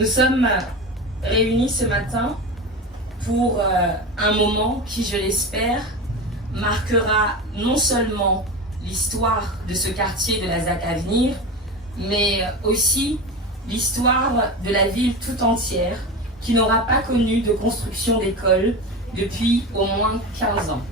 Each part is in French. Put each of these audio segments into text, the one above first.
Nous sommes réunis ce matin pour un moment qui, je l'espère, marquera non seulement l'histoire de ce quartier de la ZAC Avenir, mais aussi l'histoire de la ville tout entière qui n'aura pas connu de construction d'école depuis au moins 15 ans.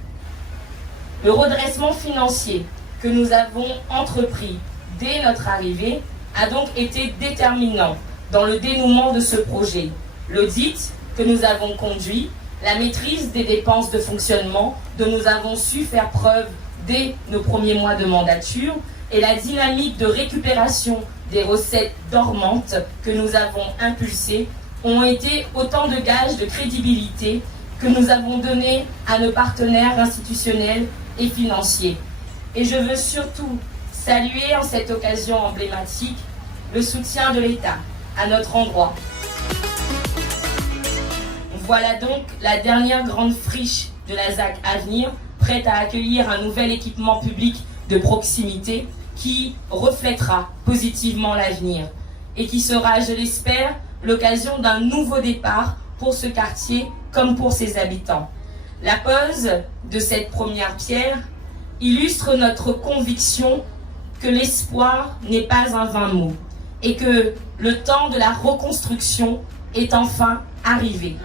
Le redressement financier que nous avons entrepris dès notre arrivée a donc été déterminant dans le dénouement de ce projet. L'audit que nous avons conduit, la maîtrise des dépenses de fonctionnement dont nous avons su faire preuve dès nos premiers mois de mandature et la dynamique de récupération des recettes dormantes que nous avons impulsées ont été autant de gages de crédibilité que nous avons donnés à nos partenaires institutionnels et financiers. Et je veux surtout saluer en cette occasion emblématique le soutien de l'État à notre endroit. Voilà donc la dernière grande friche de la ZAC Avenir, prête à accueillir un nouvel équipement public de proximité qui reflètera positivement l'avenir et qui sera, je l'espère, l'occasion d'un nouveau départ pour ce quartier comme pour ses habitants. La pose de cette première pierre illustre notre conviction que l'espoir n'est pas un vain mot et que le temps de la reconstruction est enfin arrivé.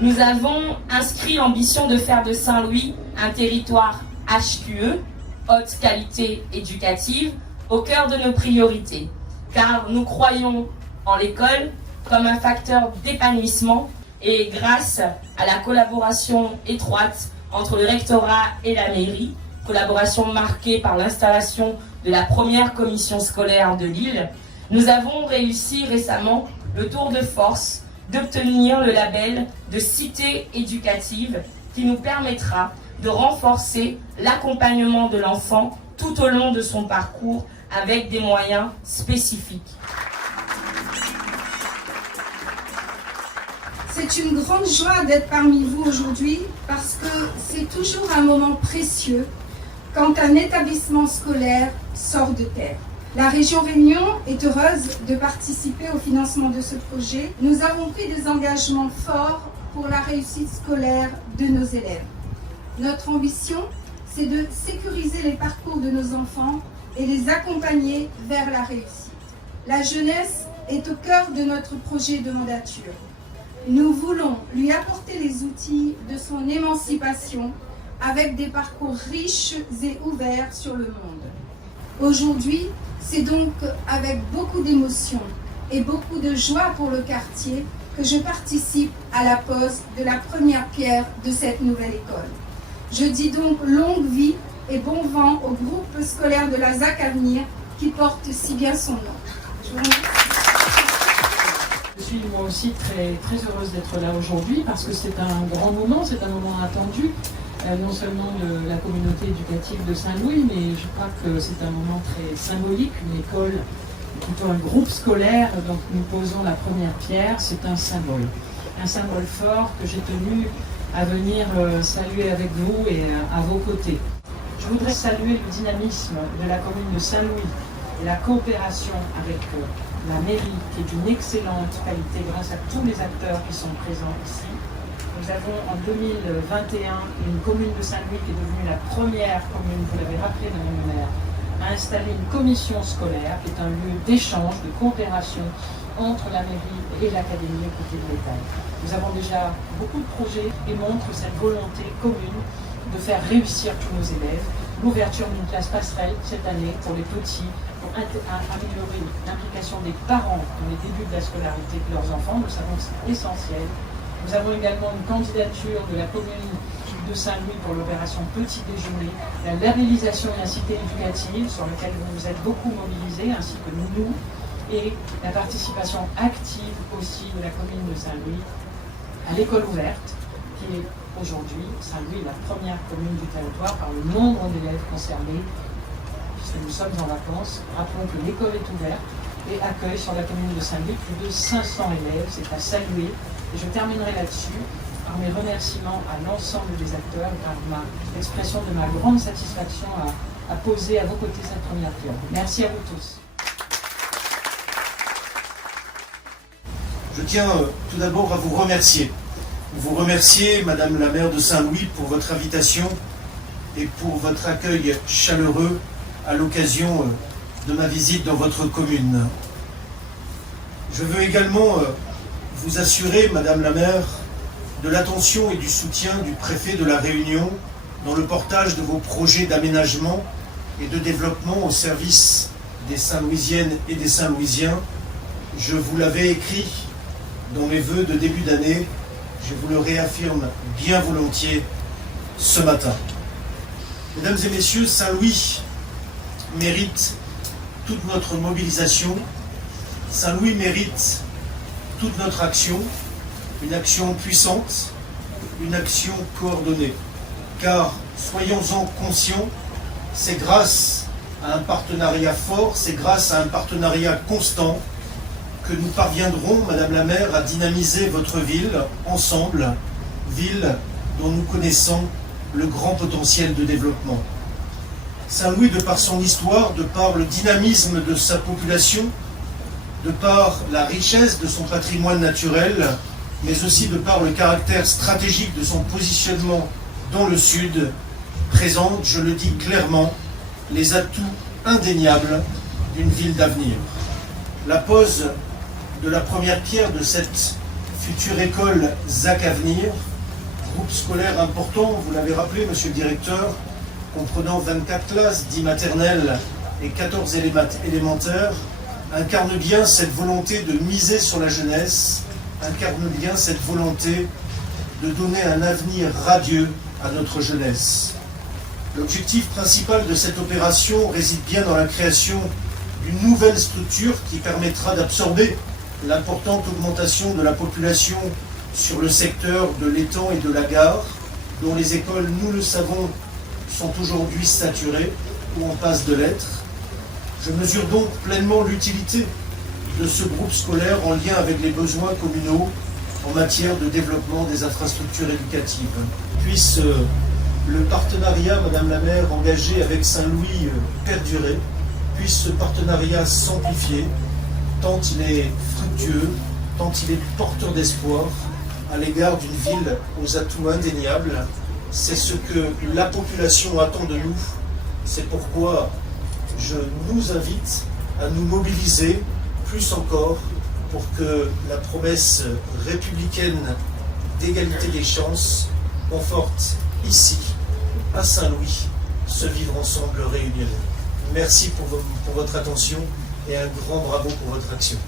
Nous avons inscrit l'ambition de faire de Saint-Louis un territoire HQE, haute qualité éducative, au cœur de nos priorités, car nous croyons en l'école comme un facteur d'épanouissement et grâce à la collaboration étroite entre le rectorat et la mairie, collaboration marquée par l'installation de la première commission scolaire de Lille, nous avons réussi récemment le tour de force d'obtenir le label de cité éducative qui nous permettra de renforcer l'accompagnement de l'enfant tout au long de son parcours avec des moyens spécifiques. C'est une grande joie d'être parmi vous aujourd'hui parce que c'est toujours un moment précieux quand un établissement scolaire sort de terre. La région Réunion est heureuse de participer au financement de ce projet. Nous avons pris des engagements forts pour la réussite scolaire de nos élèves. Notre ambition, c'est de sécuriser les parcours de nos enfants et les accompagner vers la réussite. La jeunesse est au cœur de notre projet de mandature. Nous voulons lui apporter les outils de son émancipation avec des parcours riches et ouverts sur le monde. Aujourd'hui, c'est donc avec beaucoup d'émotion et beaucoup de joie pour le quartier que je participe à la pose de la première pierre de cette nouvelle école. Je dis donc longue vie et bon vent au groupe scolaire de la ZAC Avenir qui porte si bien son nom. Je vous remercie. Je suis moi aussi très heureuse d'être là aujourd'hui parce que c'est un grand moment, c'est un moment attendu, non seulement de la communauté éducative de Saint-Louis, mais je crois que c'est un moment très symbolique, une école, plutôt un groupe scolaire, donc nous posons la première pierre, c'est un symbole fort que j'ai tenu à venir saluer avec vous et à vos côtés. Je voudrais saluer le dynamisme de la commune de Saint-Louis et la coopération avec la mairie qui est d'une excellente qualité grâce à tous les acteurs qui sont présents ici. Nous avons en 2021 une commune de Saint-Louis qui est devenue la première commune, vous l'avez rappelé Madame le maire, à installer une commission scolaire qui est un lieu d'échange, de coopération entre la mairie et l'académie Écoutez de l'État. Nous avons déjà beaucoup de projets et montrent cette volonté commune de faire réussir tous nos élèves. L'ouverture d'une classe passerelle cette année pour les petits, pour améliorer l'implication des parents dans les débuts de la scolarité de leurs enfants. Nous savons que c'est essentiel. Nous avons également une candidature de la commune de Saint-Louis pour l'opération Petit Déjeuner, la labellisation de la cité éducative sur laquelle vous vous êtes beaucoup mobilisés, ainsi que nous, et la participation active aussi de la commune de Saint-Louis à l'école ouverte, qui est aujourd'hui, Saint-Louis, la première commune du territoire par le nombre d'élèves concernés, puisque nous sommes en vacances. Rappelons que l'école est ouverte et accueille sur la commune de Saint-Louis plus de 500 élèves, c'est à saluer. Et je terminerai là-dessus par mes remerciements à l'ensemble des acteurs et par l'expression de ma grande satisfaction à poser à vos côtés cette première pierre. Merci à vous tous. Je tiens tout d'abord à vous remercier. Vous remercier, Madame la maire de Saint-Louis, pour votre invitation et pour votre accueil chaleureux à l'occasion de ma visite dans votre commune. Je veux également vous assurer, Madame la maire, de l'attention et du soutien du préfet de La Réunion dans le portage de vos projets d'aménagement et de développement au service des Saint-Louisiennes et des Saint-Louisiens. Je vous l'avais écrit dans mes vœux de début d'année, je vous le réaffirme bien volontiers ce matin. Mesdames et messieurs, Saint-Louis mérite toute notre mobilisation. Saint-Louis mérite toute notre action, une action puissante, une action coordonnée. Car, soyons-en conscients, c'est grâce à un partenariat fort, c'est grâce à un partenariat constant que nous parviendrons, Madame la maire, à dynamiser votre ville ensemble, ville dont nous connaissons le grand potentiel de développement. Saint-Louis, de par son histoire, de par le dynamisme de sa population, de par la richesse de son patrimoine naturel, mais aussi de par le caractère stratégique de son positionnement dans le Sud, présente, je le dis clairement, les atouts indéniables d'une ville d'avenir. La pose de la première pierre de cette future école ZAC Avenir, groupe scolaire important, vous l'avez rappelé, monsieur le directeur, comprenant 24 classes, 10 maternelles et 14 élémentaires, incarne bien cette volonté de miser sur la jeunesse, incarne bien cette volonté de donner un avenir radieux à notre jeunesse. L'objectif principal de cette opération réside bien dans la création d'une nouvelle structure qui permettra d'absorber l'importante augmentation de la population sur le secteur de l'étang et de la gare, dont les écoles, nous le savons, sont aujourd'hui saturées ou en passe de l'être. Je mesure donc pleinement l'utilité de ce groupe scolaire en lien avec les besoins communaux en matière de développement des infrastructures éducatives. Puisse le partenariat, Madame la maire, engagé avec Saint-Louis perdurer, puisse ce partenariat s'amplifier, tant il est fructueux, tant il est porteur d'espoir à l'égard d'une ville aux atouts indéniables. C'est ce que la population attend de nous. C'est pourquoi je nous invite à nous mobiliser plus encore pour que la promesse républicaine d'égalité des chances conforte ici, à Saint-Louis, ce vivre ensemble réunionnais. Merci pour votre attention et un grand bravo pour votre action.